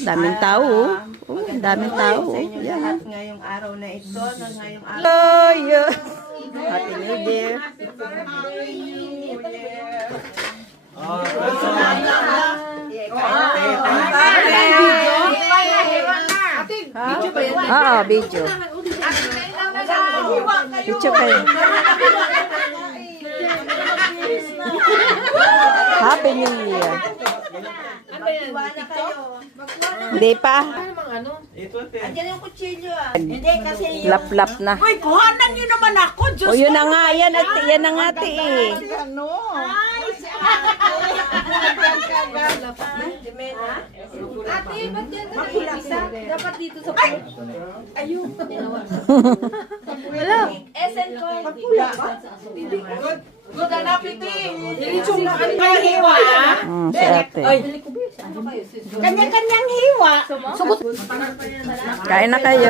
Daming tao. Oh, daming tao. Sa inyo Yan. lahat ngayong araw na ito, na ngayong araw. Oh, yeah. Happy New Year. Oo, video. Video kayo. Happy New Year. Magtiwala kayo. Hindi pa. Andiyan yung kutsilyo ah. Hindi kasi yung... Lap-lap na. Uy, kuhanan niyo naman ako. Diyos O yun na nga, yan na nga ti eh. ano? Ate, ba't yan na isa? Dapat dito sa pulo. Ayun. Hello. SN ko. Magpula ba? Good hanapin Kaya hiwa. Si ate. Kanya-kanyang hiwa. Kain na kayo.